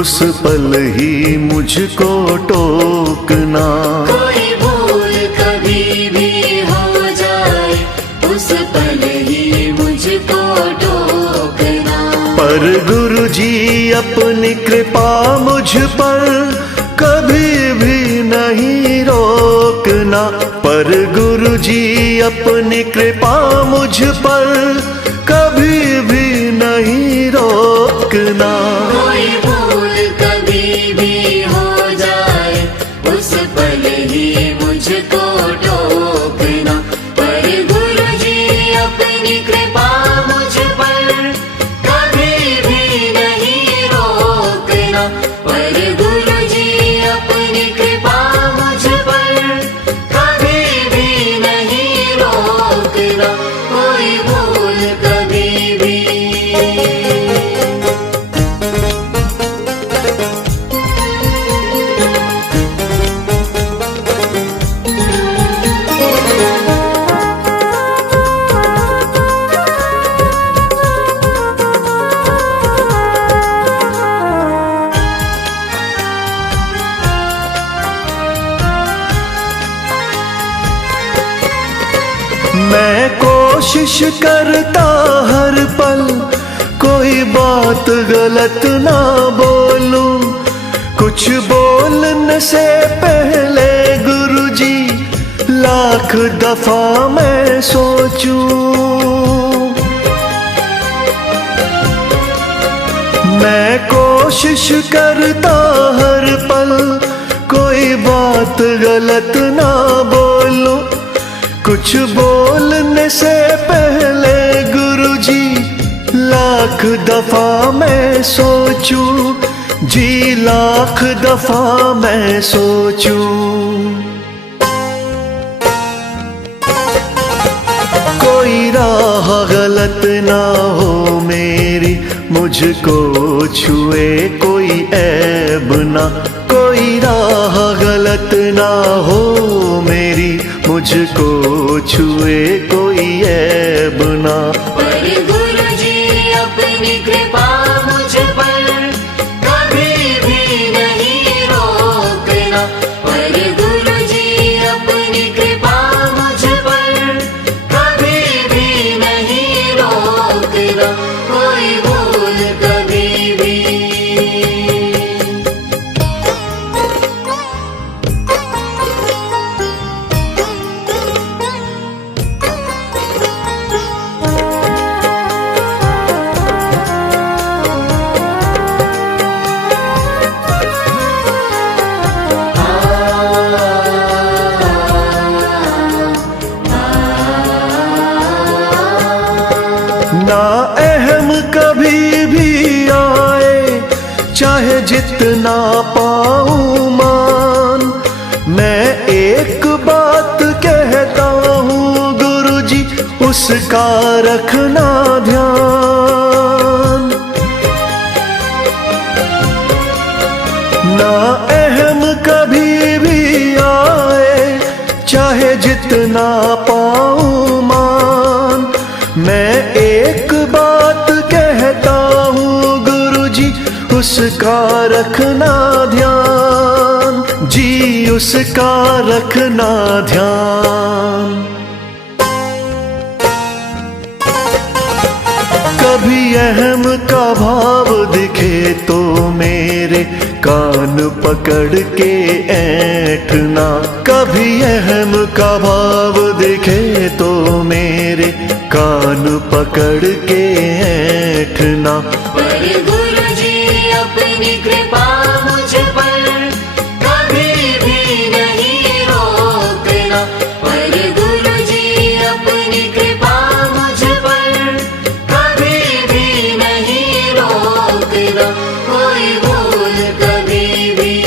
उस पल ही मुझको टोकना। कोई भूल कभी भी हो जाए उस पल ही मुझको टोकना। पर गुरु जी अपनी कृपा मुझ पर कभी भी नहीं रोकना। पर गुरु जी अपनी कृपा मुझ पर कभी भी नहीं रोकना। कोई भूल कभी भी हो जाए उस पल ही मुझको टोकना। पर गुरु जी अपनी कृपा मुझ पर कभी भी नहीं रोकना। पर गुरु जी अपनी कृपा मुझ पर कभी भी नहीं रोकना। कोई भूल कभी भी। मैं कोशिश करता हर पल कोई बात गलत ना बोलूं। कुछ बोलने से पहले गुरुजी लाख दफा मैं सोचूं। मैं कोशिश करता हर पल कोई बात गलत ना बोलूं। कुछ बोलने से पहले गुरुजी लाख दफा मैं सोचूं। जी लाख दफा मैं सोचूं। कोई राह गलत ना हो मेरी मुझको छुए कोई ऐब ना। कोई राह गलत ना हो मेरी मुझको छुए कोई ऐब ना। पर गुरु जी अपनी कृपा मुझ पर कभी भी नहीं रोकना। पर गुरु जी अपनी कृपा मुझ पर कभी भी नहीं रोकना। कोई भूल कभी भी। ना अहम कभी भी आए चाहे जितना पाऊं मान। मैं एक बात कहता हूँ गुरुजी उसका रखना ध्यान। ना अहम कभी भी आए चाहे जितना पाऊं मान। मैं एक बात कहता हूँ गुरुजी उसका रखना ध्यान। जी उसका रखना ध्यान। कभी अहम का भाव दिखे तो मेरे कान पकड़ के ऐंठना। कभी अहम का भाव दिखे तो मेरे कान पकड़ के ऐंठना। पर गुरु जी अपनी कृपा मुझ पर कभी भी नहीं रोकना। पर गुरु जी अपनी कृपा मुझ पर कभी भी नहीं रोकना। कोई भूल कभी भी।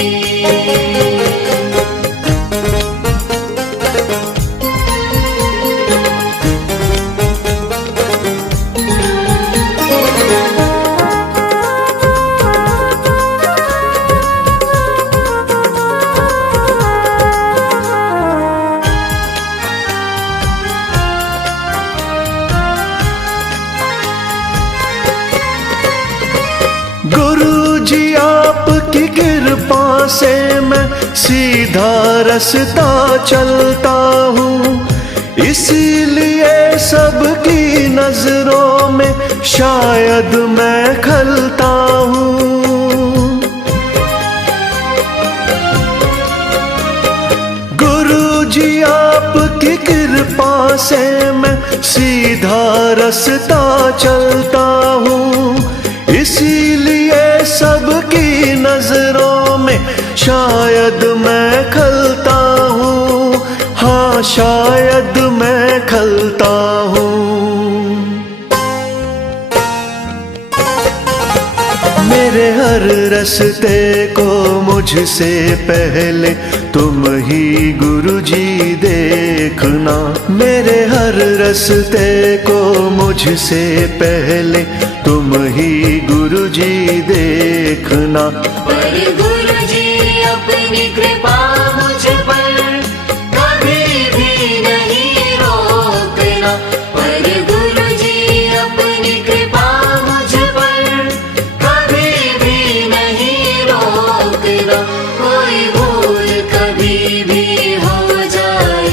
गुरु जी आप कृपा से मैं सीधा रास्ता चलता हूँ, इसीलिए सबकी नजरों में शायद मैं खलता हूँ। गुरु जी आपकी कृपा से मैं सीधा रास्ता चलता हूँ, इसीलिए सबकी नजरों में शायद मैं खलता हूँ, हाँ शायद मैं खलता हूँ। मेरे हर रास्ते को मुझसे पहले तुम ही गुरु जी देखना, मेरे हर रास्ते को मुझसे पहले तुम ही गुरु जी देखना। पर गुरु जी अपनी कृपा मुझ पर कभी भी नहीं रोकना, पर गुरु जी अपनी कृपा मुझ पर कभी भी नहीं रोकना। कोई भूल कभी भी हो जाए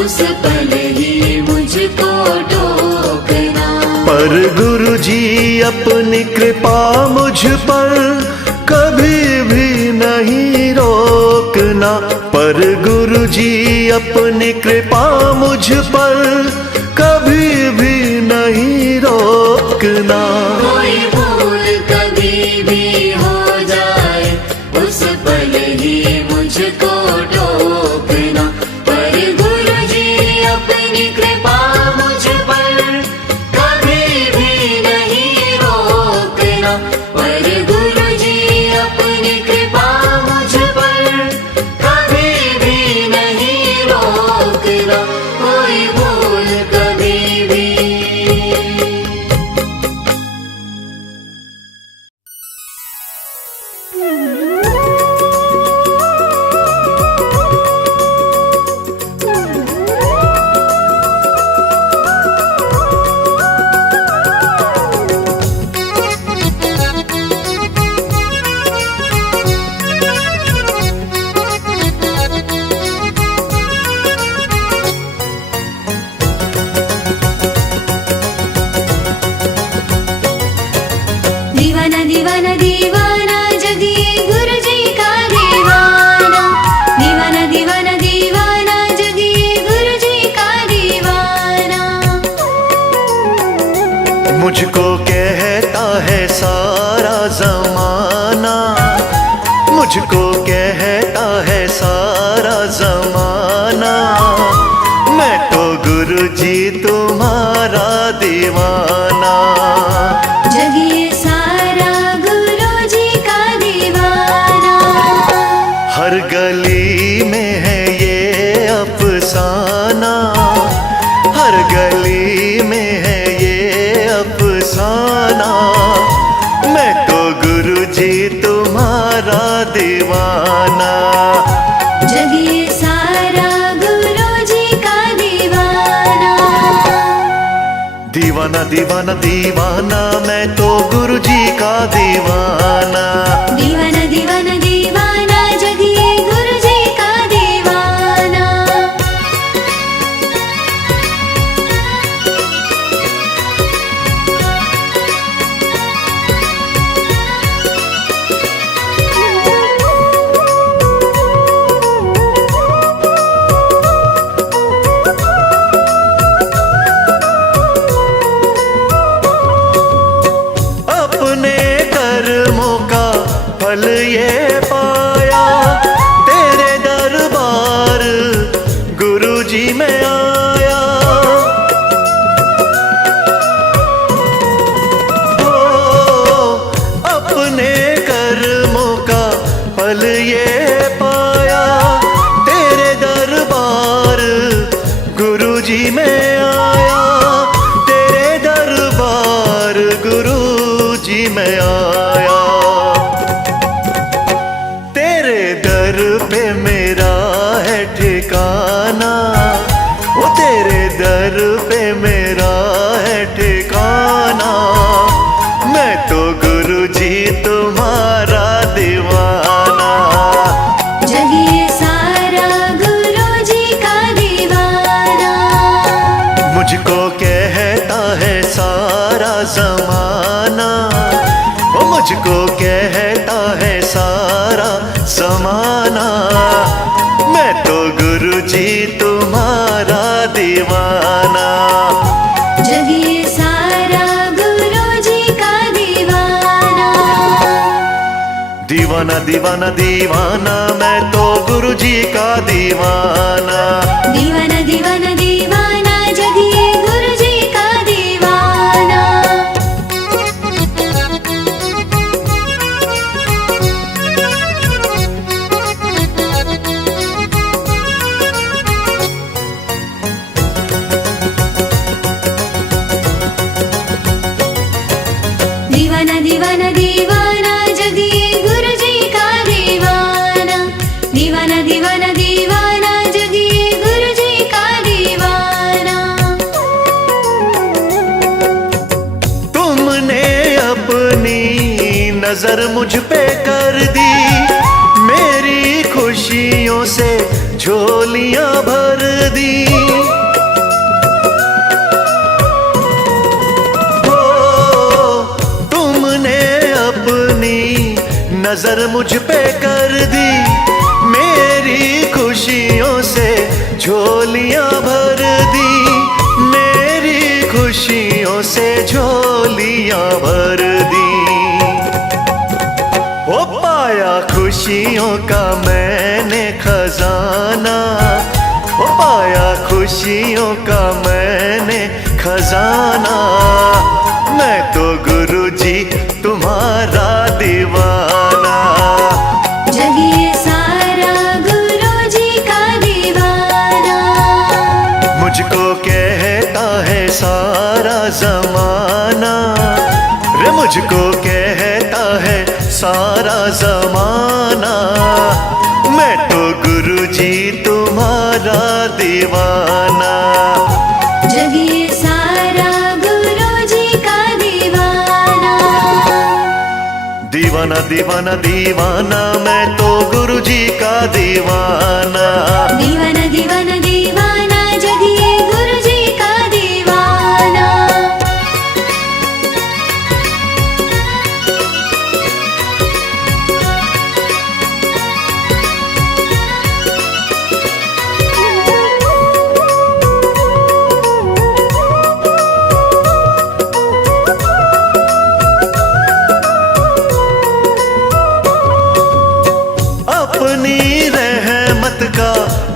उस पल ही मुझको टोकना, पर गुरु जी अपनी कृपा मुझ पर कभी भी नहीं रोकना, पर गुरु जी अपनी कृपा मुझ पर कभी भी नहीं रोकना। कोई भूल कभी भी हो जाए उस पल ही मुझको टोकना, पर गुरु जी अपनी कृपा मुझ पर कभी भी नहीं रोकना, पर गुरु जी अपनी कृपा मुझ पर कभी भी नहीं रोकना। कोई भूल कभी भी। दीवाना दीवाना दीवाना जगिए गुरु जी का दीवाना, दीवाना दीवाना दीवाना जगिए गुरु जी का दीवाना। मुझको कहता है सारा जमाना, मुझको कहता है सारा जमाना, मैं तो गुरु जी तुम्हारा दीवाना। जगिए सारा गुरु जी का दीवाना, हर गली में है ये अफसाना, हर गली में है ये अफसाना, मैं तो गुरु जी तुम्हारा दीवाना। जगिए सारा गुरु जी का दीवाना। दीवाना दीवाना दीवाना मैं तो गुरु जी का दीवाना। दीवाना दीवाना दीवाना जगिए गुरु जी का दीवाना। अपने कर्मों का फल ये पाया, तेरे दरबार गुरु जी में आया। ओ, अपने कर्मों का फल ये पाया, तेरे दरबार गुरु जी में आया, तेरे दरबार गुरु जी में आया। तेरे दर पे मेरा है ठिकाना, वो तेरे दर पे मेरा है ठिकाना, मैं तो गुरु जी तुम्हारा दीवाना। जमाना, मैं तो गुरु जी तुम्हारा दीवाना। जगिए सारा गुरु जी का दीवाना। दीवाना दीवाना दीवाना, मैं तो गुरु जी का दीवाना। दीवाना दीवाना दीवाना, जगिए गुरु जी का दीवाना। दीवाना दीवाना दीवाना, जगिए गुरु जी का दीवाना। दीवाना दीवाना दीवाना, जगिए गुरु जी का दीवाना। तुमने अपनी नजर मुझ पे कर दी, मेरी खुशियों से झोलियां भर दी। नजर मुझ पे कर दी, मेरी खुशियों से झोलियां भर दी। मेरी खुशियों से झोलियां भर दी। ओ पाया खुशियों का मैंने खजाना, ओ पाया खुशियों का मैंने खजाना। मैं तो गुरु जी तुम्हारा दीवाना। जगिए सारा गुरु जी का दीवाना। मुझको कहता है सारा जमाना, रे मुझको कहता है सारा जमाना। मैं तो गुरु जी तुम्हारा दीवाना। जगिए सारा गुरु जी का दीवाना। दीवाना दीवाना दीवाना, मैं तो गुरु जी का दीवाना। दीवाना दीवाना दीवाना, जगिए गुरु जी का दीवाना। अपनी रहमत का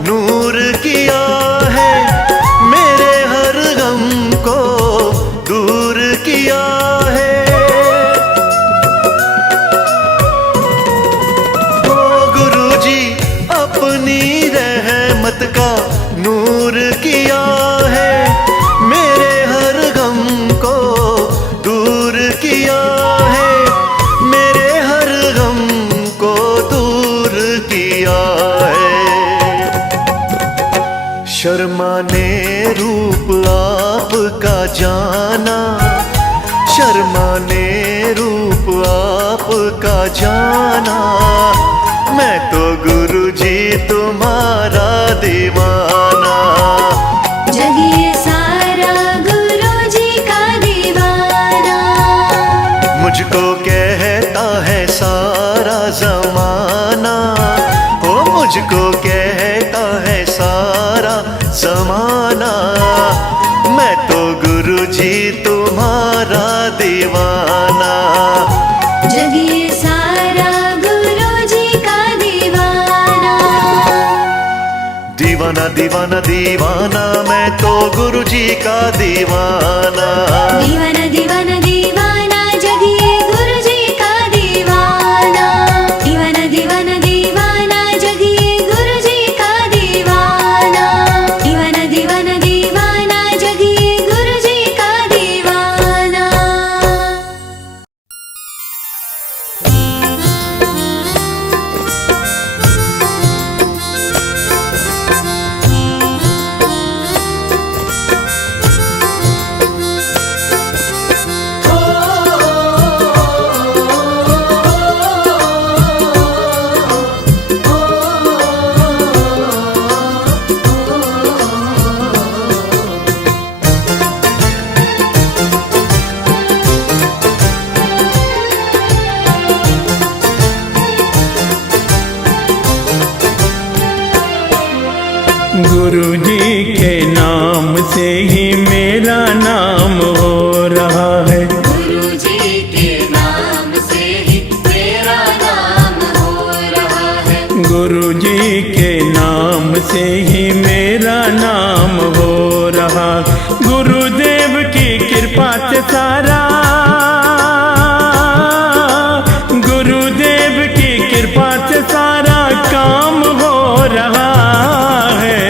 नूर किया है, मेरे हर गम को दूर किया है। ओ गुरु जी अपनी रहमत का नूर किया है, मेरे हर गम को दूर किया है। मेरे हर गम को दूर किया है। शर्माने रूप आपका जाना, शर्माने रूप आपका जाना। मैं तो गुरु जी तुम्हारा दीवाना। जगिए सारा गुरु जी का दीवाना। मुझको कहता है सारा जमाना, ओ मुझको कहता है सारा जमाना। मैं तो गुरु जी तुम्हारा दीवाना। जगिए सारा गुरु जी का दीवाना। दीवाना दीवाना दीवाना, मैं तो गुरु जी का दीवाना। दीवाना दीवाना दीवाना, जगिए गुरु जी का दीवाना। दीवाना दीवाना दीवाना, जगिए गुरु जी का दीवाना। दीवाना दीवाना दीवाना, जगिए गुरु जी का दीवाना। गुरु जी के नाम से ही मेरा नाम हो रहा है। गुरु जी के नाम से ही मेरा नाम हो रहा है। गुरु जी के नाम से ही मेरा नाम हो रहा। गुरुदेव की कृपा से सारा, गुरुदेव की कृपा से सारा काम हो रहा है।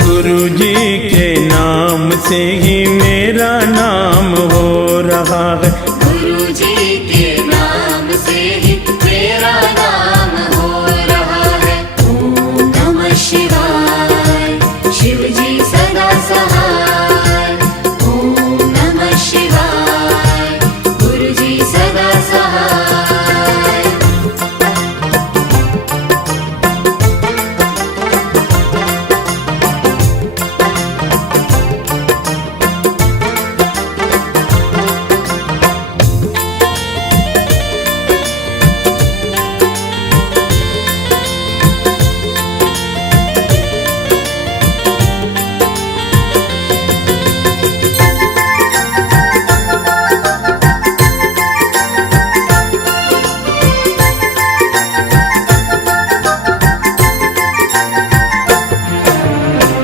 गुरु जी के नाम से ही मेरा नाम हो रहा है। गुरु जी के नाम से ही मेरा नाम हो रहा है। ओम नमः शिवाय, शिव जी सदा सहाय। ओम नमः शिवाय, गुरु जी सदा सहाय।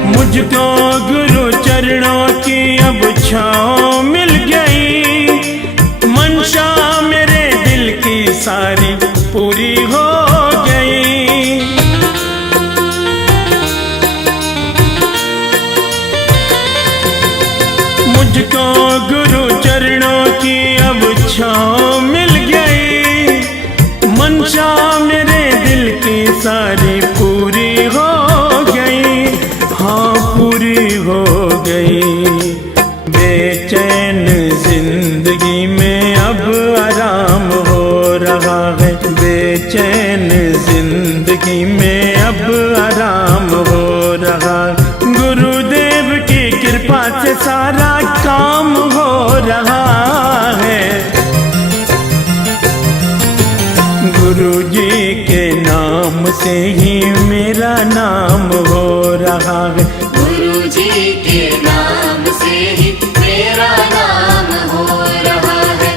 मुझको गुरु चरणों की अब छाँव मिल गई। मंशा मेरे दिल की सारी पूरी हो गई। मुझको गुरु चरणों की अब छाँव मिल गई। मंशा मेरे दिल की सारी पूरी हो गई। हाँ पूरी हो गई। बेचैन जिंदगी में अब आराम हो रहा है। बेचैन जिंदगी में अब आराम हो रहा। गुरुदेव की कृपा से सारा काम हो रहा है। गुरु जी के नाम से ही मेरा नाम हो रहा है। गुरु जी के नाम से ही मेरा नाम हो रहा है।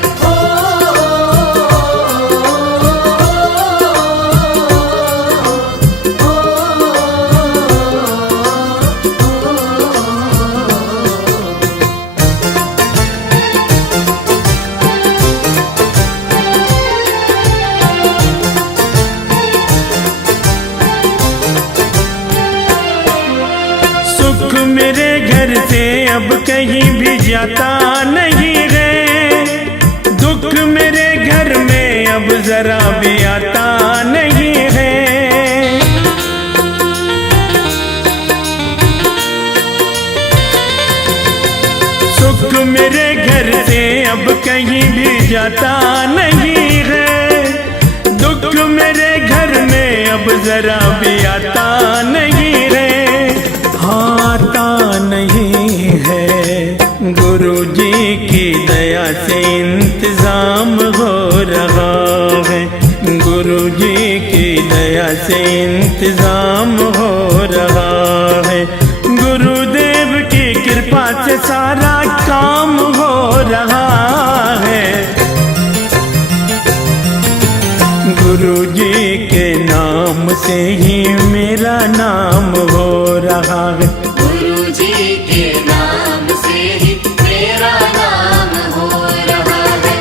सुख मेरे घर से अब कहीं भी जाता नहीं है। दुख मेरे घर में अब जरा भी आता नहीं है। सुख मेरे घर से अब कहीं भी जाता नहीं है। दुख मेरे घर में अब जरा भी आता नहीं है। आता नहीं है। गुरु जी की दया से इंतजाम हो रहा है। गुरु जी की दया से इंतजाम हो रहा है। गुरुदेव की कृपा से सारा काम हो रहा है। गुरु जी के नाम से ही मेरा नाम हो रहा है। गुरु जी के नाम से ही मेरा नाम हो रहा है।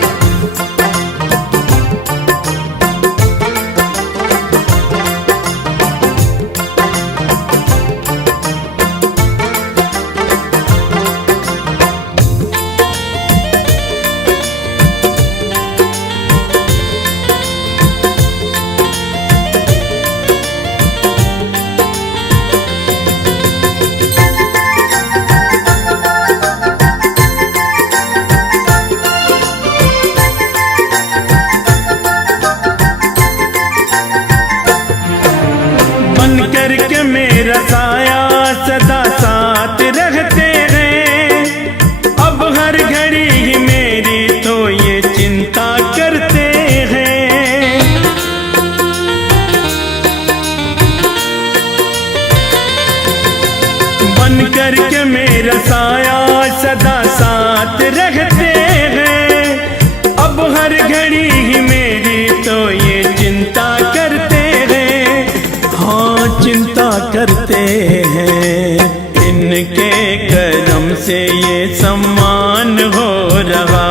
करते हैं। इनके करम से ये सम्मान हो रहा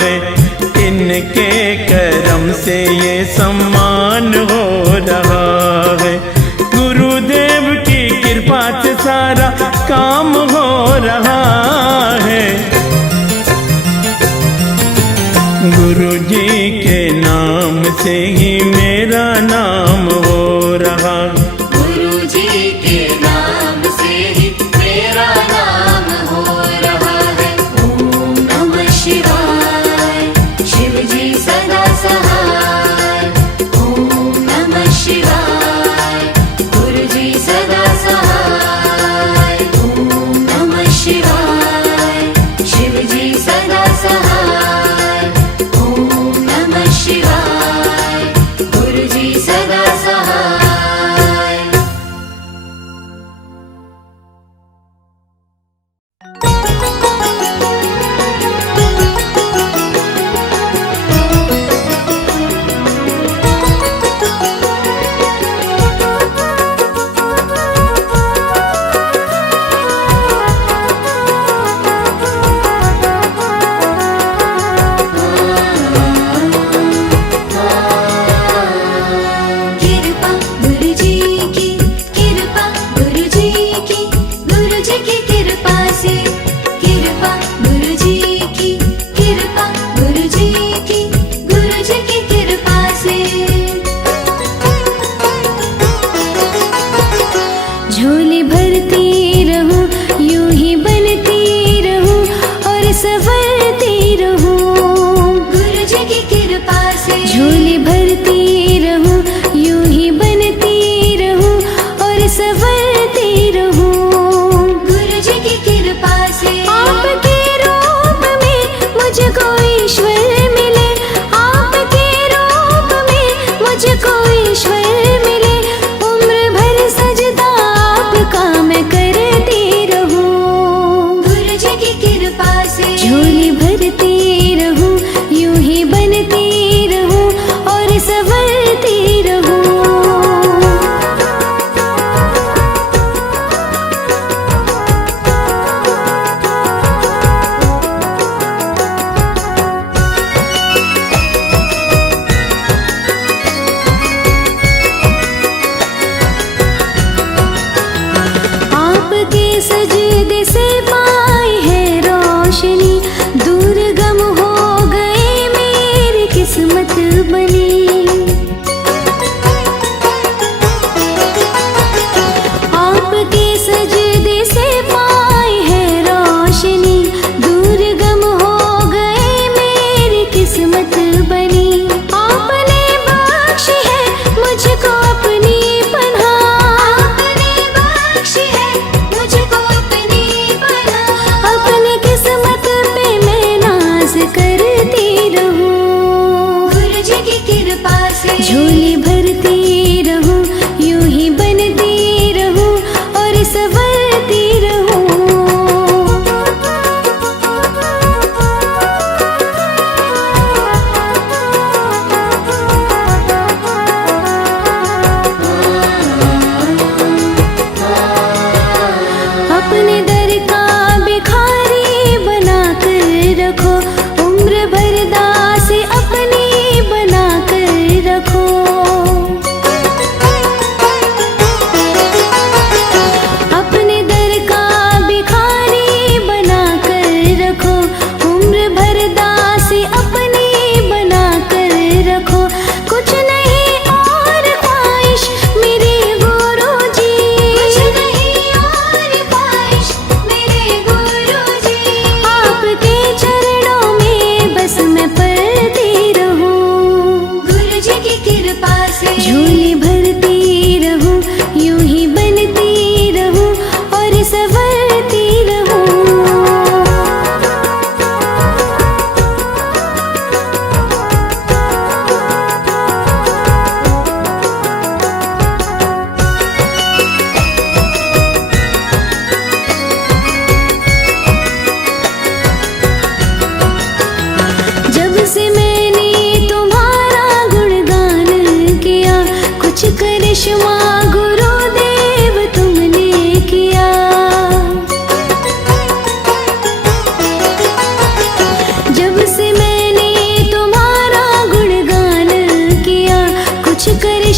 है, इनके करम से ये सम्मान हो रहा है। गुरुदेव की कृपा से सारा काम हो रहा है। गुरु जी के नाम से ही मेरा नाम हो रहा। गुरु जी के नाम से ही मेरा नाम हो रहा है। ओम नमः शिवाय, शिव जी सदा सहाय। ओम नमः शिवाय, गुरु जी सदा सहाय। ओम नमः शिवाय, शिव जी सदा सहाय। ओम नमः शिवाय, गुरु जी सदा सहाय। कृपा गुरु जी की, कृपा गुरु जी की, गुरु जी की कृपा से। कृपा गुरु जी की, कृपा गुरु जी की, गुरु जी की कृपा से। झोली भरती रहूं, यूं ही बनती रहूं और संवरती रहूं। गुरु जी की कृपा से झोली भरती रहूं, यूं ही बनती रहूं और संवरती रहूं। गुरु जी की कृपा से आपके रूप में मुझको ईश्वर मिले। आपके रूप में मुझको ईश्वर मिले। उम्र भर सजदा आपका मैं करती रहूं। गुरु जी की कृपा से झोली भरती रहूं, यूं ही बनती रहूं और संवरती रहूं। आपके सजदे से पाई है रोशनी। दूर गम हो गए मेरी किस्मत बनी। आपके सजदे से पाई है रोशनी। दूर गम हो गए मेरी किस्मत बनी। आपने बख्शी है मुझको अपनी पनाह। आपने बख्शी है मुझको अपनी पनाह। अपनी किस्मत पे मैं नाज करती रहूं। गुरु जी की कृपा से झोली भरती रहूं, यूं ही बनती रहूं और संवरती रहूं। अपने दर का भिखारी बना कर रखो। उम्र भर दासी अपनी बना कर रखो। अपने दर का भिखारी बना कर रखो। उम्र भर दासी अपनी बना कर रखो। कुछ नहीं और ख्वाहिश मेरे गुरु जी। कुछ नहीं और ख्वाहिश मेरे गुरु जी। आपके चरणों में बस मैं पड़ती रहूं। गुरु जी की कृपा से झोली भरती रहूं, यूं ही बनती रहूं और संवरती रहूं। जब से मैंने तुम्हारा गुणगान किया, कुछ करिश्मा गुरुदेव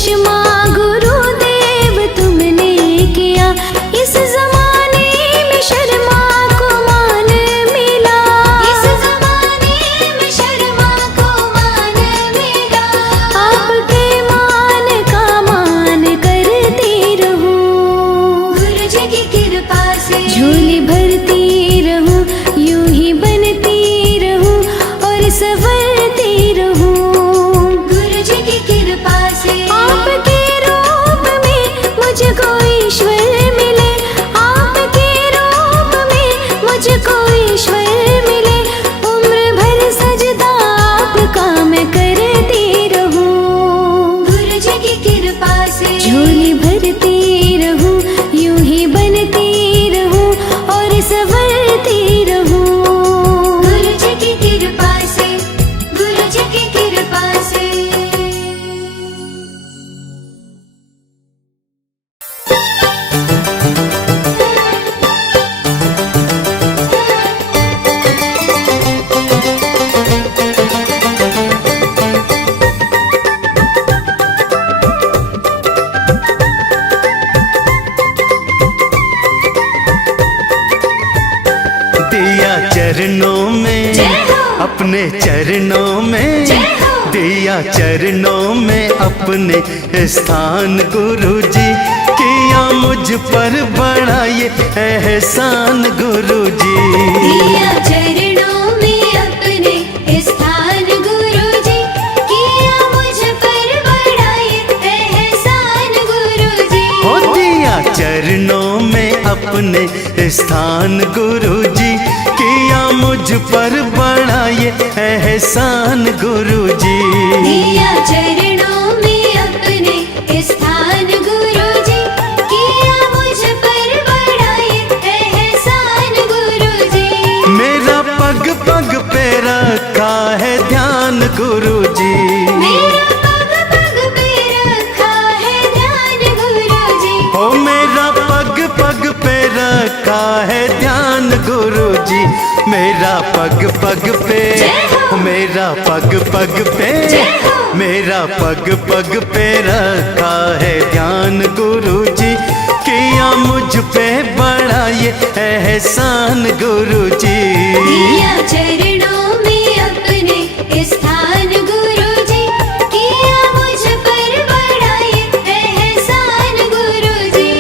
करिश्मा गुरुदेव तुमने किया, इस जमाने में शर्मा को मान मिला। इस जमाने में शर्मा को मान मिला। आपके मान का मान करती रहूं, गुरु जी की कृपा से झोली भरती रहूं, यूं ही बनती रहूं और संवरती रहूं। गुरु जी की कृपा से आपके रूप में मुझको ईश्वर मिले, आपके रूप में मुझको ईश्वर मिले। उम्र भर सजदा आपका मैं करती रहूं, गुरु जी की कृपा से झोली भरती रहूं, यूं ही बनती रहूं और संवरती रहूं। गुरु जी की कृपा से, गुरु जी की कृपा से। दिया चरणों में, जय हो। अपने चरणों में, जय हो। दिया चरणों में अपने स्थान गुरुजी, किया मुझ पर बड़ा ये एहसान गुरुजी। दिया चरणों में अपने स्थान गुरु जी, किया मुझ पर बड़ा ये एहसान गुरु जी। हो दिया चरणों में अपने स्थान गुरुजी, किया मुझ पर बड़ा ये एहसान गुरुजी। दिया चरणों में अपने स्थान गुरु जी, किया मुझ पर बड़ा ये एहसान गुरु जी। मेरा पग पग पे रखा है ध्यान गुरुजी। मेरा पग पग पे रखा है ध्यान गुरु जी। हो मेरा पग पग पे रखा है ध्यान गुरुजी। मेरा पग पग पे, जय हो। मेरा पग पग पे, जय हो। मेरा पग पग पे रखा है ध्यान गुरुजी, किया मुझ पे बड़ा ये एहसान गुरुजी। दिया चरणों में अपने स्थान गुरु जी, किया मुझ पर बड़ा ये एहसान गुरु जी।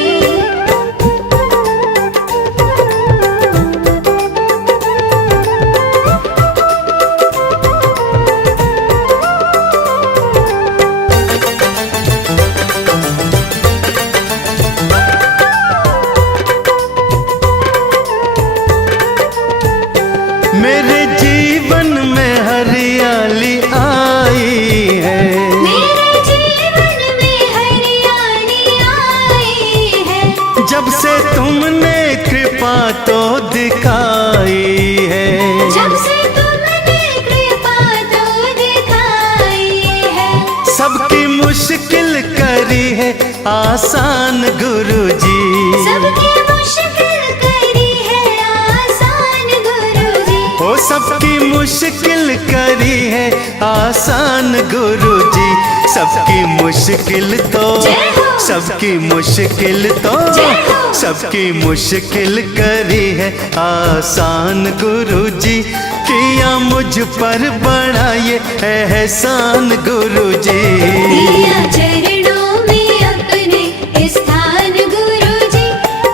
मेरे जीवन में हरियाली आई है, मेरे जीवन में हरियाली आई है। जब से तुमने कृपा तो दिखाई है। जब से तुमने कृपा तो दिखाई है। सबकी मुश्किल करी है आसान गुरुजी। सबकी मुश्किल करी है आसान गुरु जी। हो सबकी मुश्किल करी है आसान गुरुजी। सबकी मुश्किल तो, जय हो। सबकी मुश्किल तो, जय हो। सबकी मुश्किल करी है आसान गुरुजी, किया मुझ पर बड़ा ये एहसान गुरुजी। दिया चरणों में अपने स्थान गुरु जी,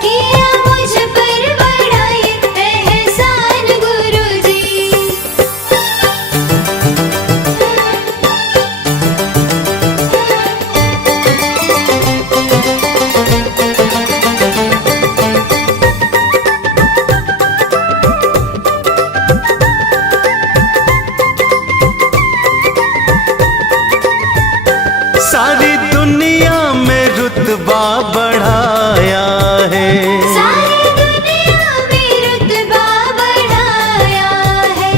किया मुझ पर बड़ा ये एहसान गुरु जी। सारी दुनिया में रुतबा बढ़ाया है। सारी दुनिया में रुतबा बढ़ाया है।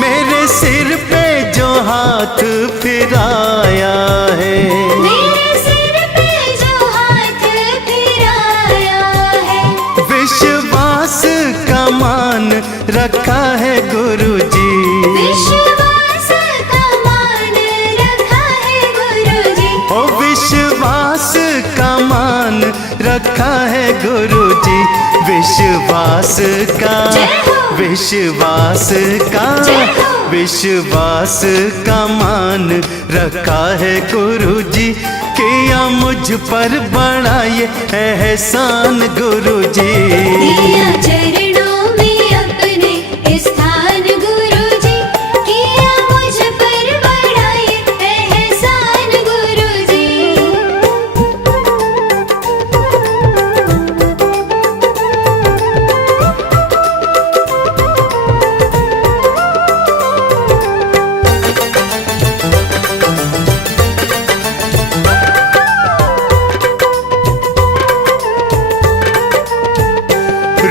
मेरे सिर पे जो हाथ फिराया है। मेरे सिर पे जो हाथ फिराया है। विश्वास का मान रखा है गुरुजी। विश्वास का मान रखा है गुरु जी। ओ विश्वास का मान रखा है गुरुजी, विश्वास का, विश्वास का, विश्वास का मान रखा है गुरुजी, किया मुझ पर बड़ा ये एहसान गुरुजी। दिया चरणों में अपने स्थान गुरुजी, किया मुझ पर बड़ा ये एहसान गुरुजी।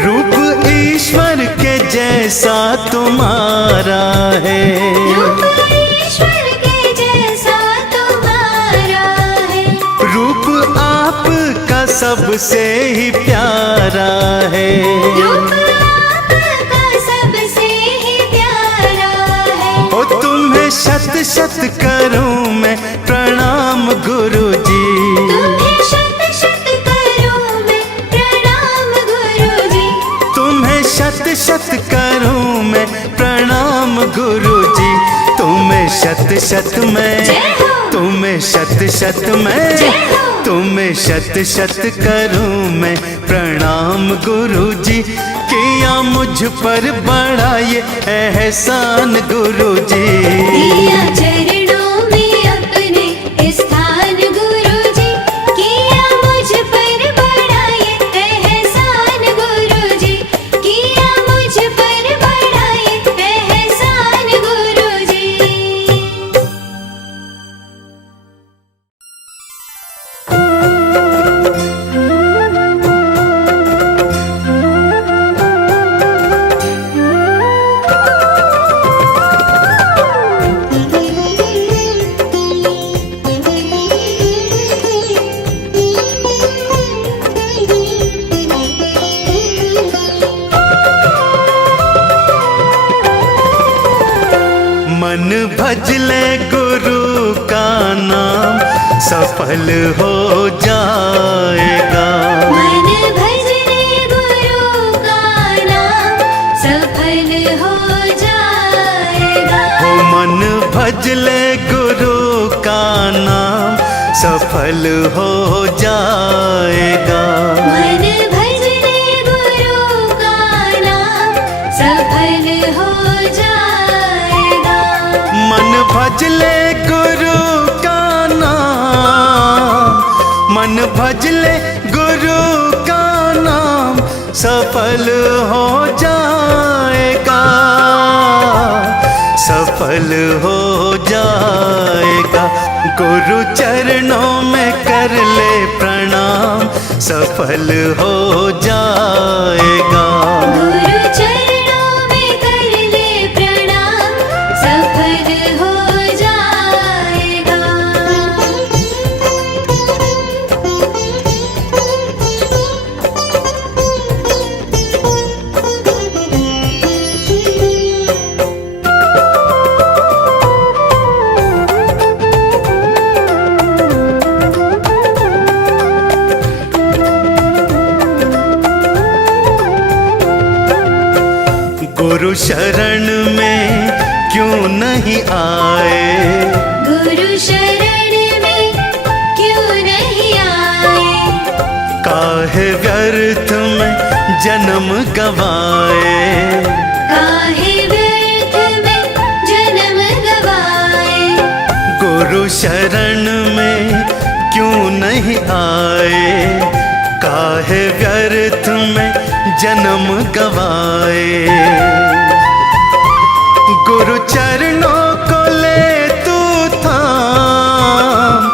रूप ईश्वर के जैसा तुम्हारा है, रूप ईश्वर के जैसा तुम्हारा है, रूप आपका सबसे ही प्यारा है। रूप आपका सबसे ही प्यारा है। ओ तुम्हें शत शत करूं मैं प्रणाम गुरुजी, तुम्हें शत शत करूं मैं प्रणाम गुरुजी, तुम्हें शत शत करूं मैं प्रणाम गुरुजी, तुम्हें शत शत मैं, जय हो। तुम्हें शत शत मैं, जय हो। तुम्हें शत शत करूं मैं प्रणाम गुरुजी, किया मुझ पर बड़ा ये एहसान गुरुजी। दिया चरणों में अपने स्थान गुरुजी, किया मुझ पर बड़ा ये एहसान गुरुजी, किया मुझ पर बड़ा ये एहसान गुरुजी। मन भजले गुरु का नाम सफल हो जाएगा, मन भजने गुरु का नाम सफल हो जाएगा। हो मन भजले गुरु का नाम सफल हो जाएगा। मन भजने गुरु का नाम सफल हो जाएगा। मन भजले गुरु का नाम, मन भजले गुरु का नाम सफल हो जाएगा, सफल हो जाएगा। गुरु चरणों में कर ले प्रणाम, सफल हो जाएगा। गुरु चरणों में कर ले प्रणाम, सफल हो जाएगा। गुरु शरण में क्यों नहीं आए, गुरु शरण में क्यों नहीं आए। काहे व्यर्थ में जन्म गवाए, काहे व्यर्थ में जन्म गवाए। गुरु शरण में क्यों नहीं आए, काहे व्यर्थ में जन्म गवाए। गुरु चरणों को ले तू थाम,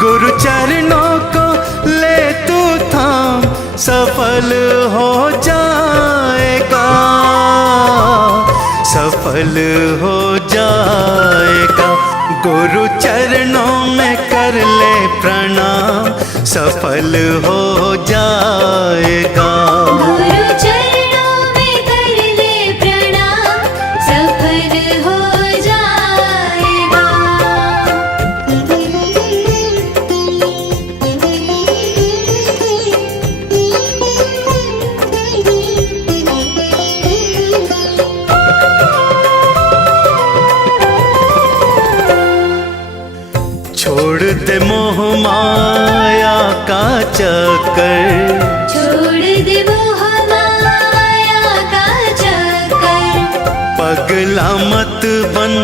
गुरु चरणों को ले तू थाम, सफल हो जाएगा, सफल हो जाएगा। गुरु चरणों में कर ले प्रणाम, सफल हो जाएगा। गुरु चरणों में कर ले प्रणाम, सफल हो जाएगा। माया का चक्कर, छोड़ दे मोह माया का चक्कर, पगला मत बन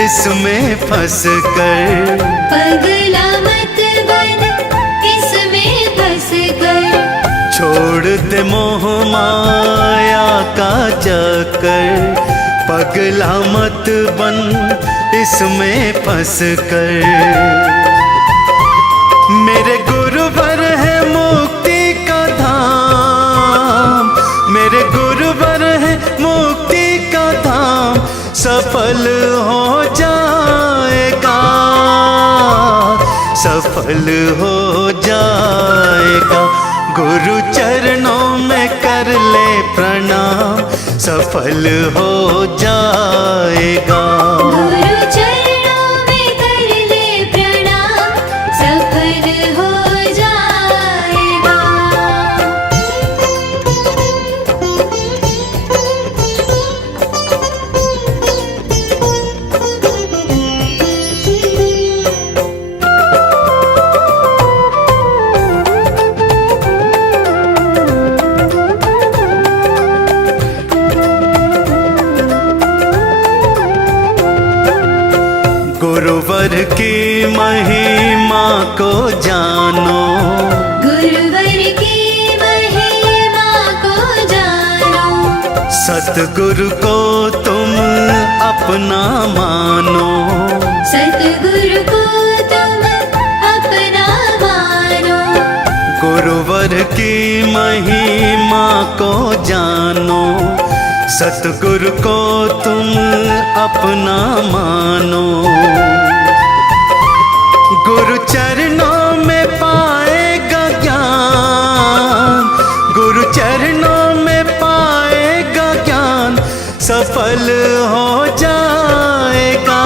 इसमें फंस कर, पगला मत बन इसमें फंस कर, छोड़ दे मोह माया का चक्कर, पगला मत बन इसमें फंस कर। मेरे गुरुवर है मुक्ति का धाम, मेरे गुरुवर है मुक्ति का धाम, सफल हो जाएगा, सफल हो जाएगा। गुरु चरणों में कर ले प्रणाम, सफल हो जाएगा। गुरु चरणों में कर ले प्रणाम, सफल हो जाएगा। गुरुवर की महिमा को जानो, गुरुवर की महिमा को जानो, सतगुरु को तुम अपना मानो, सतगुरु को तुम अपना मानो, गुरुवर की महिमा को जानो, सतगुरु को तुम अपना मानो। गुरु चरणों में पाएगा ज्ञान, गुरु चरणों में पाएगा ज्ञान, सफल हो जाएगा,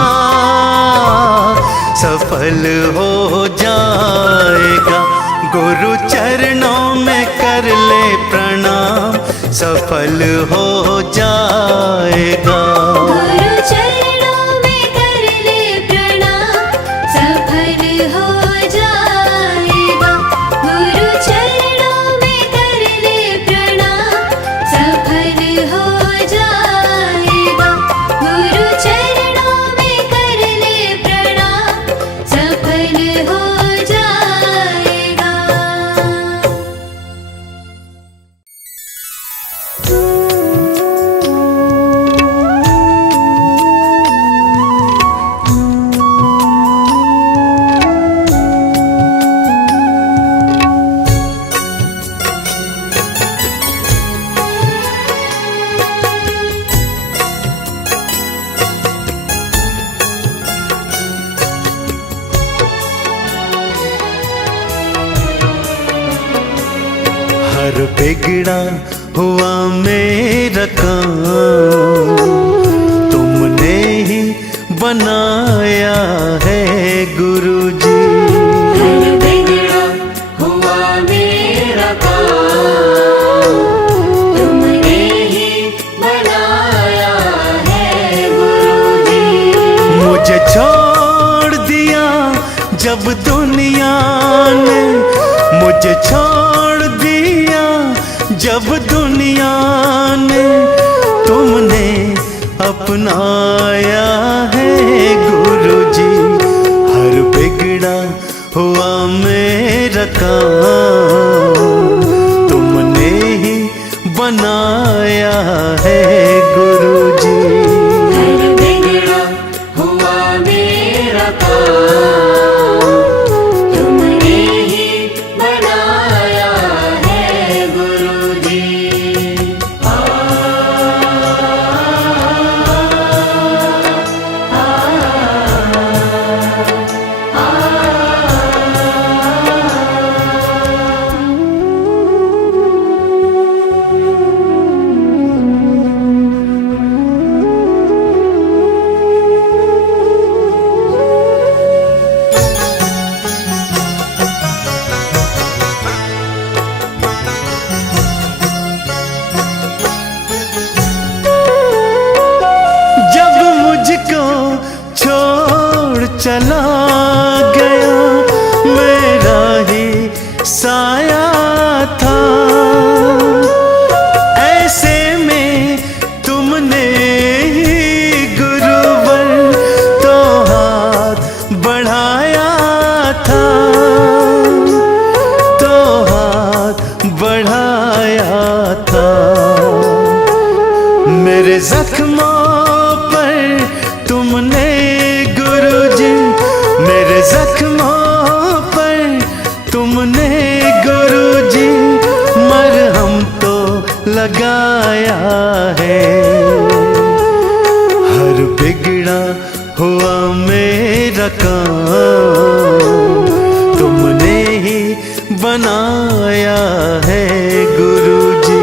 सफल हो जाएगा। गुरु चरणों में कर ले प्रणाम, सफल हो जाएगा। गुरु चरणों में कर ले प्रणाम, सफल हो जाएगा। गुरु चरणों में कर ले प्रणाम, सफल हो जाएगा। गुरु चरणों में कर ले प्रणाम, सफल हो जाएगा। हर बिगड़ा हुआ मेरा काम तुमने ही बनाया है गुरुजी। हर बिगड़ा हुआ मेरा काम तुमने ही बनाया है गुरुजी। मुझे छोड़ दिया जब दुनिया ने, मुझे छोड़ दिया जब दुनिया ने, तुमने अपनाया है गुरुजी। हर बिगड़ा हुआ मेरा काम तुमने ही बनाया है गुरुजी। हर बिगड़ा हुआ मेरा काम तुमने ही बनाया है गुरुजी। साया था। ऐसे में तुमने ही गुरुवर तो हाथ बढ़ाया था, तो हाथ बढ़ाया था। मेरे जख्मों पर तुमने गुरुजी, मेरे जख्मों पर तुमने गुरुजी मरहम तो लगाया है। हर बिगड़ा हुआ मेरा काम तुमने ही बनाया है गुरुजी।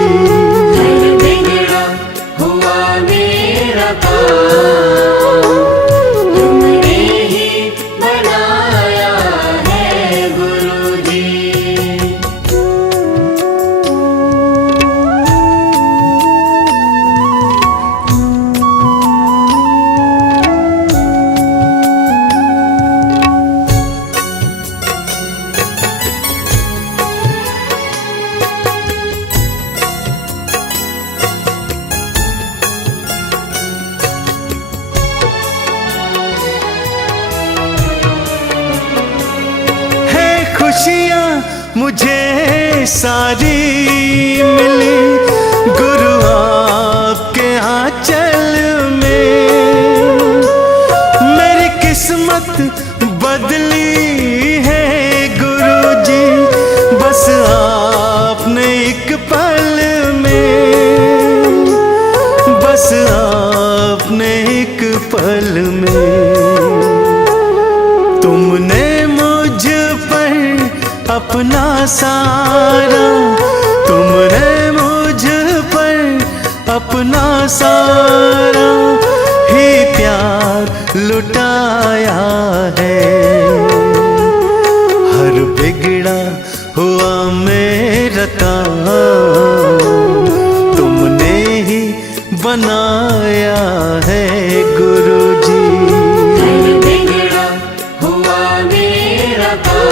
हर बिगड़ा हुआ मेरा काम तुमने ही बनाया है गुरुजी। खुशियाँ मुझे सारी मिली गुरु आपके आंचल में। मेरी किस्मत बदली है गुरुजी बस आपने एक पल में, बस आपने एक पल में। तुमने मुझ पर अपना सारा, तुमने मुझ पर अपना सारा ही प्यार लुटाया है। हर बिगड़ा हुआ मेरा काम तुमने ही बनाया है गुरुजी। हर बिगड़ा हुआ मेरा काम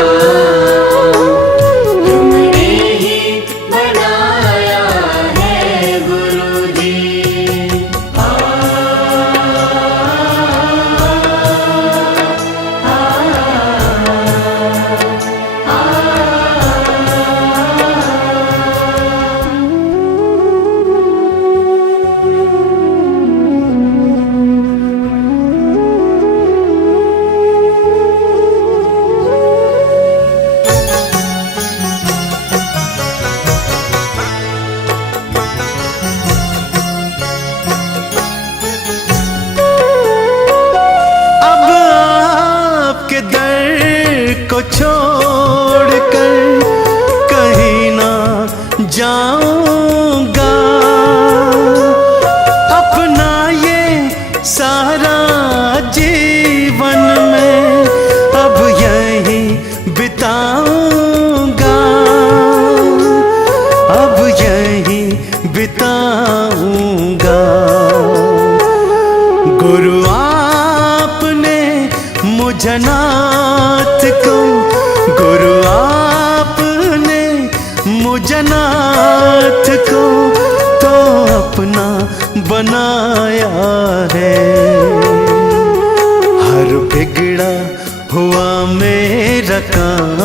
तुमने ही बनाया है गुरुजी। को छोड़कर कहीं ना जाऊंगा, अपना ये सारा जीवन में अब यहीं बिताऊंगा, अब यहीं बिताऊंगा। गुरु आपने मुझे नाथ को, गुरु आपने मुझे नाथ को तो अपना बनाया है। हर बिगड़ा हुआ मेरा काम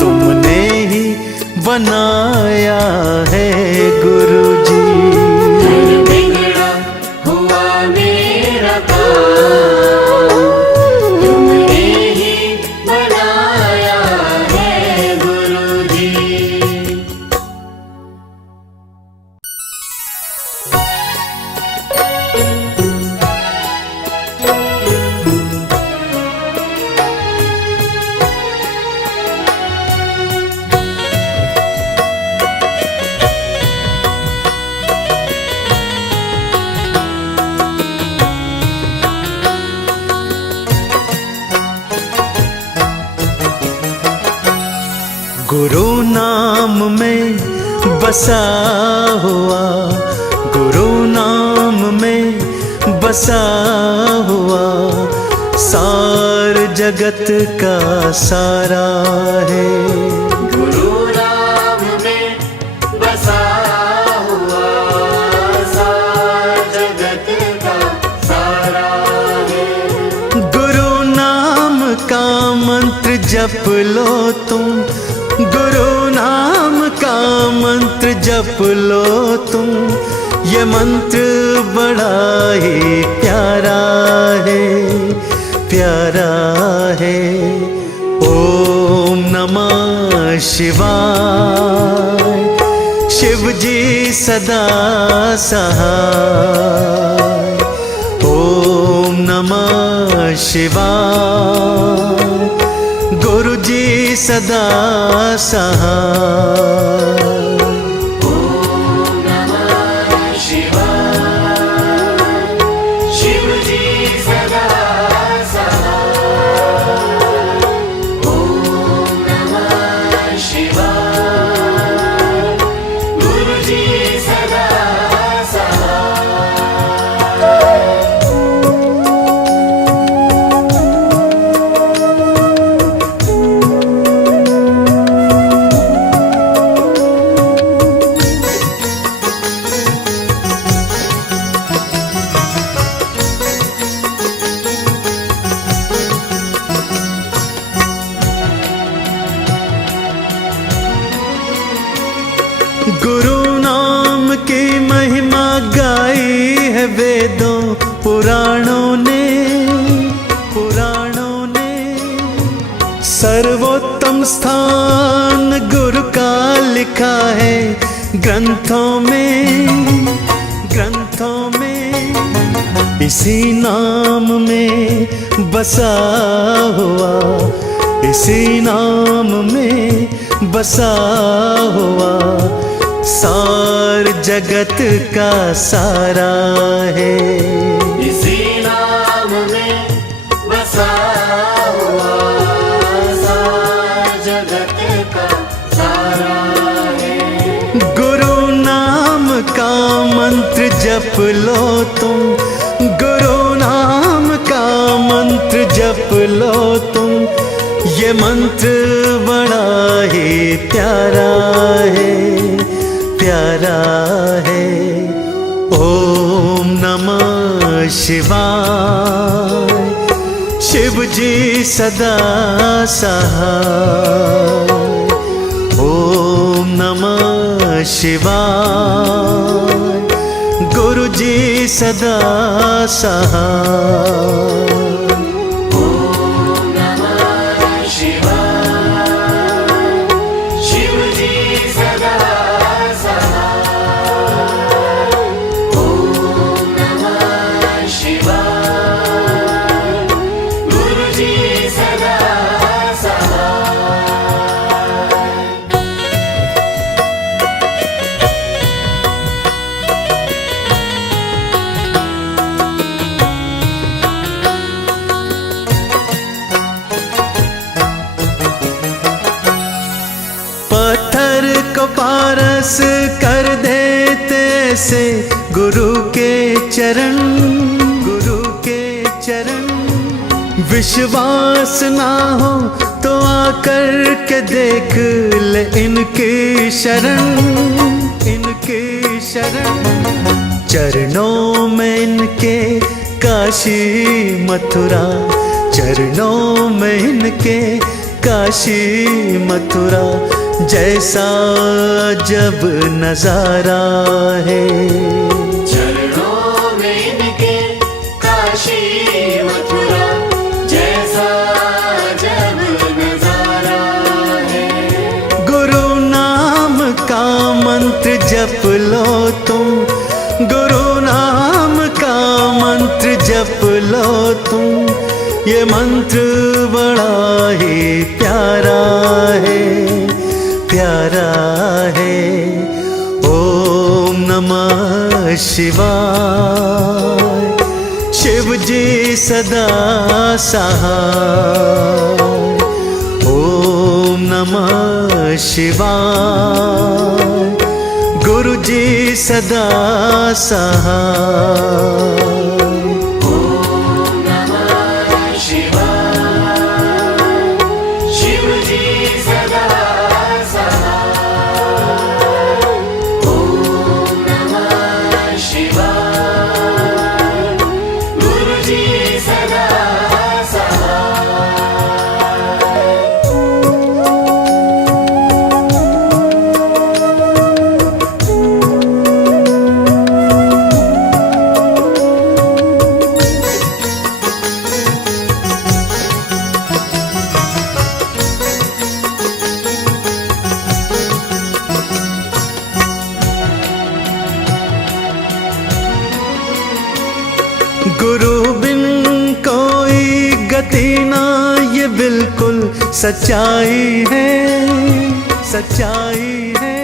तुमने ही बनाया है गुरुजी। हर बिगड़ा हुआ मेरा काम तुमने ही बनाया है गुरुजी। गुरु नाम में बसा हुआ, गुरु नाम में बसा हुआ सार जगत का सारा है। गुरु नाम में बसा हुआ सार जगत का सारा है। गुरु नाम का मंत्र जप लो तुम, गुरु नाम का मंत्र जप लो तुम, ये मंत्र बड़ा ही प्यारा है, प्यारा है। ओम नमः शिवाय, शिव जी सदा सहाय। ओम नमः शिवाय, गुरु जी सदा सहाय। गुरु नाम की महिमा गाई है वेदों पुराणों ने, पुराणों ने। सर्वोत्तम स्थान गुरु का लिखा है ग्रंथों में, ग्रंथों में। इसी नाम में बसा हुआ, इसी नाम में बसा हुआ सार जगत का सारा है। इसी नाम में बसा हुआ सार जगत का सारा है। गुरु नाम का मंत्र जप लो तुम, गुरु नाम का मंत्र जप लो तुम, ये मंत्र बड़ा ही प्यारा है, प्यारा है। ओम नमः शिवाय, शिव जी सदा सहाय। ओम नमः शिवाय, गुरु जी सदा सहाय। पत्थर को पारस कर देते से गुरु के चरण, गुरु के चरण। विश्वास ना हो तो आकर के देख ले इनकी शरण, इनकी शरण। चरणों में इनके काशी मथुरा, चरणों में इनके काशी मथुरा जैसा जब नजारा है। चरणों में इनके काशी मथुरा जैसा जब नजारा है। गुरु नाम का मंत्र जप लो तुम, गुरु नाम का मंत्र जप लो तुम, ये मंत्र बड़ा ही प्यारा है, प्यारा है। ओम नमः शिवाय, शिव जी सदा सहाय। ओम नमः शिवाय, गुरु जी सदा सहाय। ओम नमः शिवाय, सच्चाई है, सच्चाई है।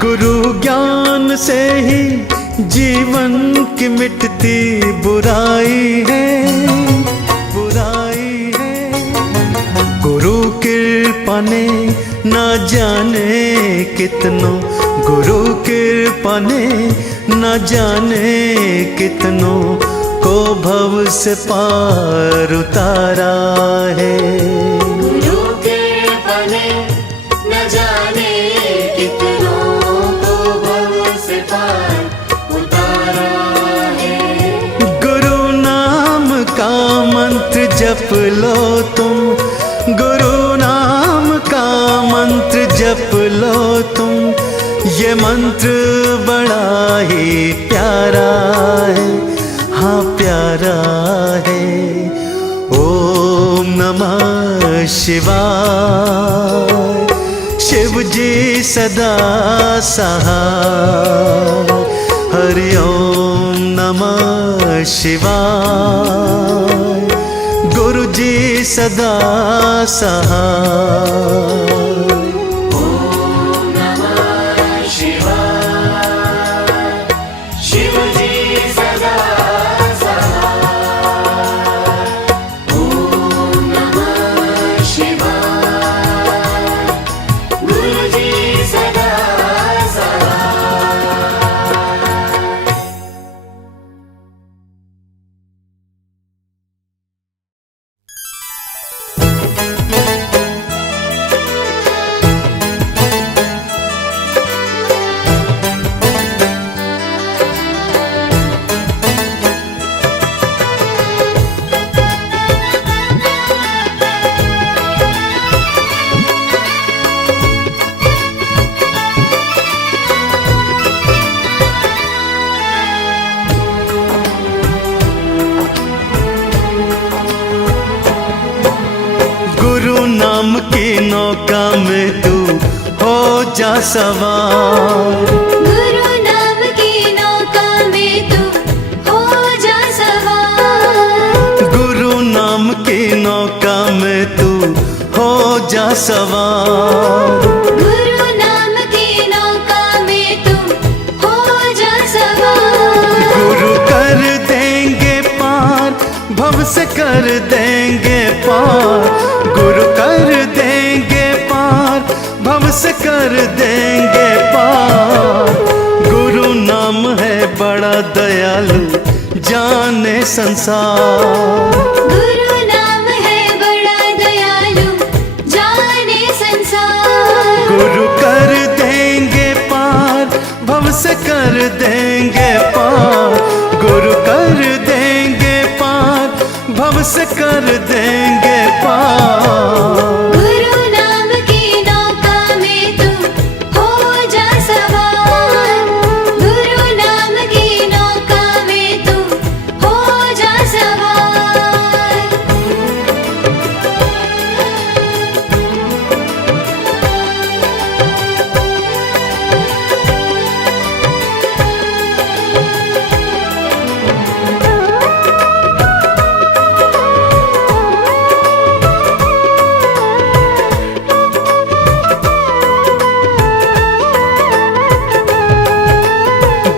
गुरु ज्ञान से ही जीवन की मिटती बुराई है, बुराई है। गुरु कृपा ने ना जाने कितनों, गुरु कृपा ने ना जाने कितनों को भव से पार उतारा है। गुरु कृपा ने न जाने कितनों को भव से पार उतारा है। गुरु नाम का मंत्र जप लो तुम, गुरु नाम का मंत्र जप लो तुम, ये मंत्र बड़ा ही प्यारा है, हाँ प्यारा है। ओम नमः शिवाय, शिव जी सदा सहाय। हरि ओम नमः शिवाय, गुरु जी सदा सहाय। नाम की नौका में तू हो जा सवार। गुरु नाम की नौका में तू हो जा सवार। गुरु नाम की नौका में तू हो जा सवार। गुरु नाम की नौका में तू हो जा सवार। गुरु कर देंगे पार, भव से कर देंगे पार। गुरु कर देंगे पार, भव से कर देंगे पार। गुरु नाम है बड़ा दयालु जाने संसार। गुरु नाम है बड़ा दयालु जाने संसार। गुरु कर देंगे पार, भव से कर देंगे पार। गुरु कर देंगे पार, भव से कर देंगे पार। गुरु नाम की नौका में तू हो जा सवार। गुरु नाम की नौका में तू हो जा सवार।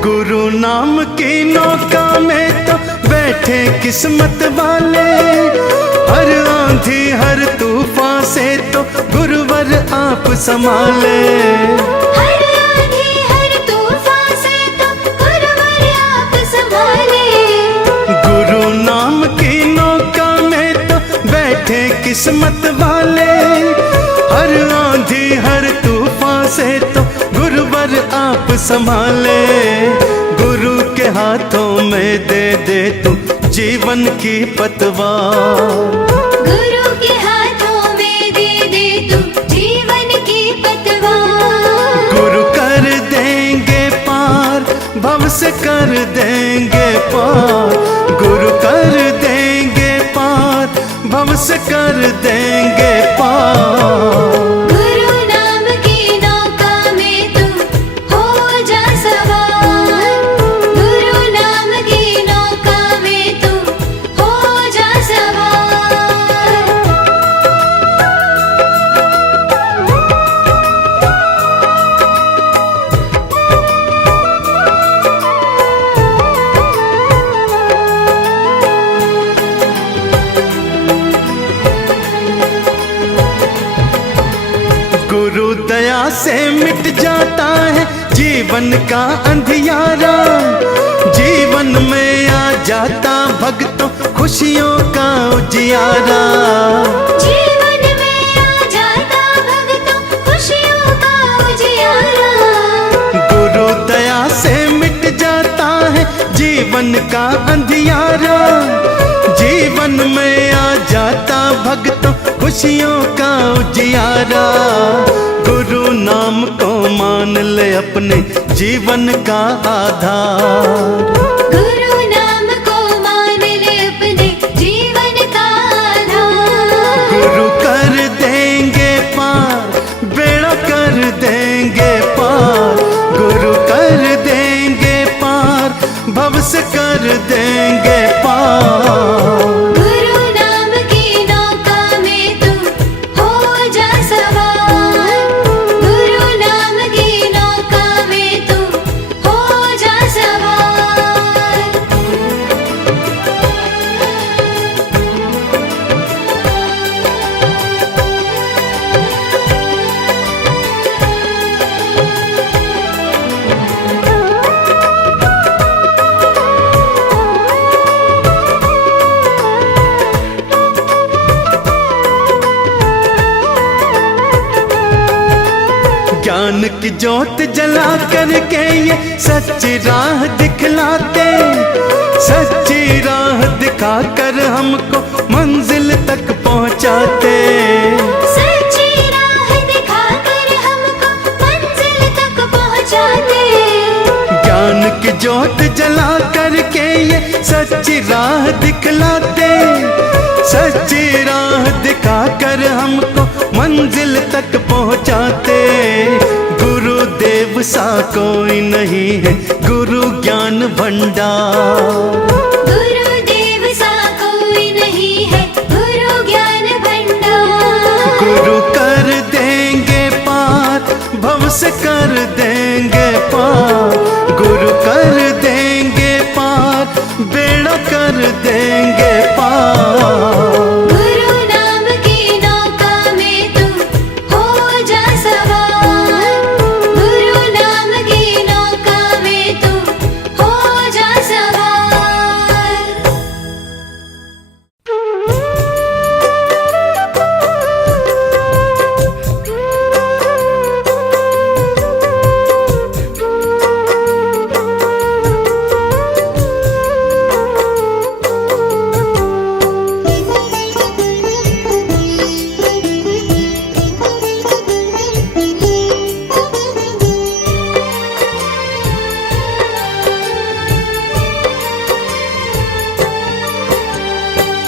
गुरु नाम की नौका में तो बैठे किस्मत वाले। हर आंधी हर तूफान से तो गुरुवर आप संभाले। हर आंधी हर तूफान से तो गुरुवर आप संभाले। गुरु नाम की नौका में तो बैठे किस्मत वाले। हर आंधी हर तूफान से तो गुरुवर आप संभाले। गुरु के हाथों में दे दे तू जीवन की पतवार। गुरु के हाथों में दे दे तू जीवन की पतवार। गुरु कर देंगे पार, भव से कर देंगे पार। गुरु कर देंगे पार, भव से कर देंगे पार। गुरु नाम की नौका में तू हो जा सवार। गुरु नाम की नौका में तू हो जा सवार। गुरु दया से मिट जाता है जीवन का अंधियारा, जीवन में आ जाता भक्तों खुशियों का उजियारा। जीवन में आ जाता भक्तों खुशियों का उजियारा। गुरु दया से मिट जाता है जीवन का अंधियारा, जीवन में आ जाता भक्तों खुशियों का उजियारा। गुरु नाम को मान ले अपने जीवन का आधार। गुरु नाम को मान ले अपने जीवन का आधार। गुरु कर देंगे पार, बेड़ा कर देंगे पार। गुरु कर देंगे पार, भव से कर देंगे पार। गुरु नाम की नौका में तू हो जा सवार। गुरु नाम की नौका में तू हो जा सवार। ज्ञान की ज्योत जला करके ये सच्ची राह दिखलाते, सच्ची राह दिखा कर हमको मंजिल तक पहुंचाते। सच्ची राह दिखाकर हमको मंजिल तक पहुंचाते। ज्ञान की ज्योत जला करके ये सच्ची राह दिखलाते, सच्ची राह दिखा कर हमको मंजिल तक पहुंचाते। गुरुदेव सा कोई नहीं है गुरु ज्ञान भंडार। गुरुदेव सा कोई नहीं है गुरु ज्ञान भंडार। गुरु कर देंगे पार, भव से कर देंगे पार। गुरु कर देंगे पार, बेड़ा कर देंगे पार। गुरु नाम की नौका में तू हो जा सवार। गुरु नाम की नौका में तू हो जा सवार।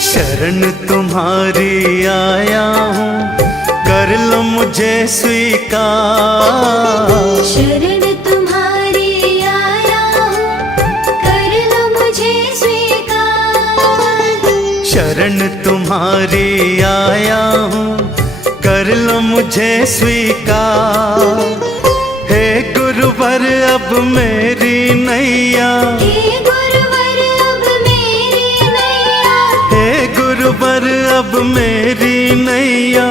शरण तुम्हारी आया हूँ, कर लो मुझे स्वीकार। शरण तुम्हारी आया हूँ, कर लो मुझे स्वीकार। शरण तुम्हारी आया हूँ, कर लो मुझे स्वीकार। हे गुरुवर अब मेरी नैया, हे गुरुवर अब मेरी नैया। हे गुरुवर अब मेरी नैया,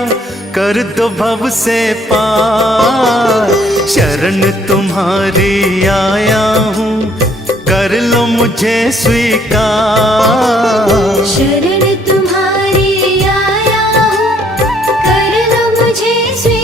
कर दो भव से पार। शरण तुम्हारी आया हूँ, कर लो मुझे स्वीकार। शरण तुम्हारी आया हूँ, कर लो मुझे स्वीकार।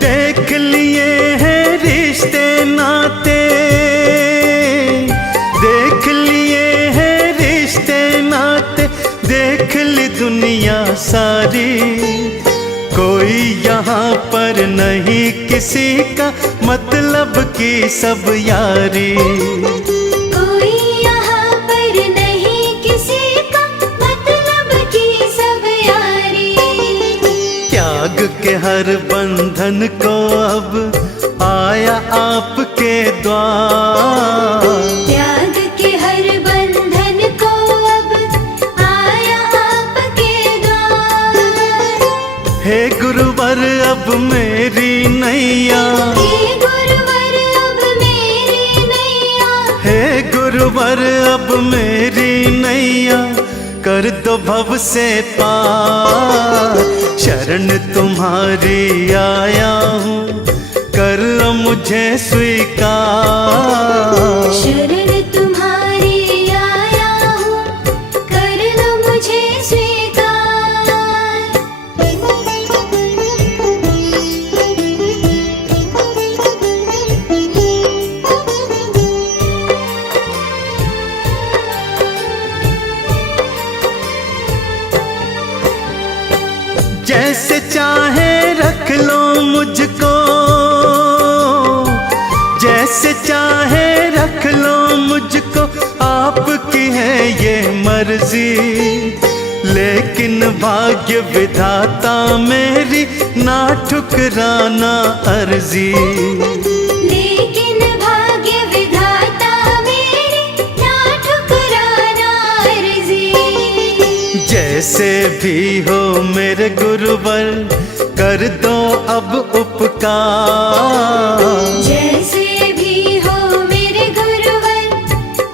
देख लिए हैं रिश्ते नाते, देख लिए हैं रिश्ते नाते, देख ली दुनिया सारी। कोई यहाँ पर नहीं किसी का मतलब की सब यारी। कोई यहाँ पर नहीं किसी का मतलब की सब यारी। क्या त्याग के हर बंधन को अब आया आपके द्वार। त्याग के हर बंधन को अब आया आपके द्वार। हे गुरुवर अब मेरी नैया, हे गुरुवर अब मेरी नैया, हे गुरुवर अब मेरी नैया, कर दो भव से पार। शरण तुम्हारी आया हूँ, कर लो मुझे स्वीकार। शरण तुम्हारी आया हूँ, कर लो मुझे स्वीकार। जैसे चाहे रख लो मुझको, जैसे चाहे रख लो मुझको, आपकी है ये मर्जी। लेकिन भाग्य विधाता मेरी ना ठुकराना अर्जी। लेकिन भाग्य विधाता मेरी ना ठुकराना अर्जी। जैसे भी हो मेरे गुरुवर, कर दो अब उपकार। जैसे भी हो मेरे गुरुवर,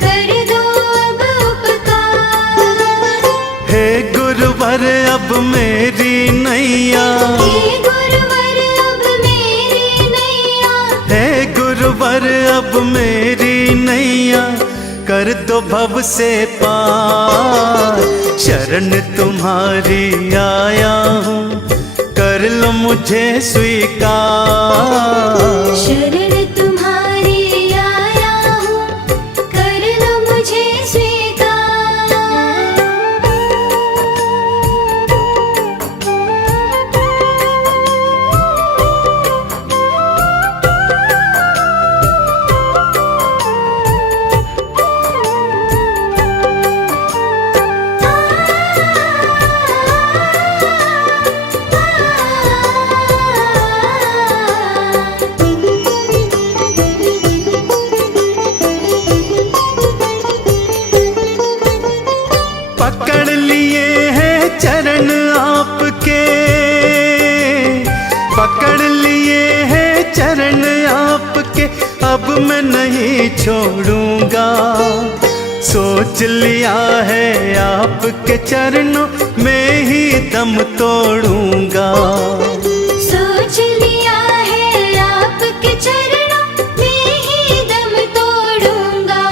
कर दो अब उपकार। हे गुरुवर अब मेरी नैया, हे गुरुवर अब मेरी नैया, हे गुरुवर अब मेरी नैया, कर दो भव से पार। शरण तुम्हारी आया हूँ, कर लो मुझे स्वीकार। शरण तुम्हारी आया हूँ, कर लो मुझे स्वीकार। पकड़ लिए हैं चरण आपके, पकड़ लिए हैं चरण आपके, अब मैं नहीं छोड़ूंगा। सोच लिया है आपके चरणों में ही दम तोड़ूंगा। सोच लिया है आपके चरणों में ही दम तोड़ूंगा।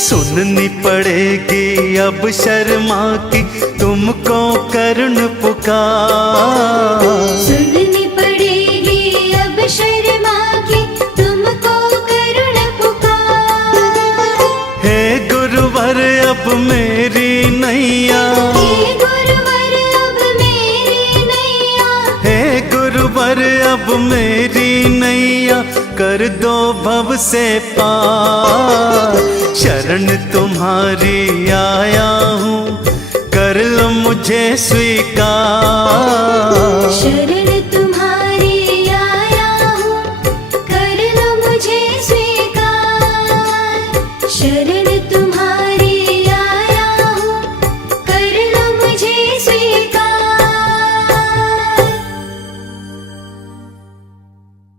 सुननी पड़ेगी अब शर्मा की तुमको करुण पुकार। सुननी पड़ेगी अब शर्मा की तुमको करुण पुकार। हे गुरुवर अब मेरी नैया, हे गुरुवर अब मेरी नैया, हे गुरुवर अब मेरी नैया, कर दो भव से पार। शरण तुम्हारी आया हूँ, कर लो मुझे स्वीकार।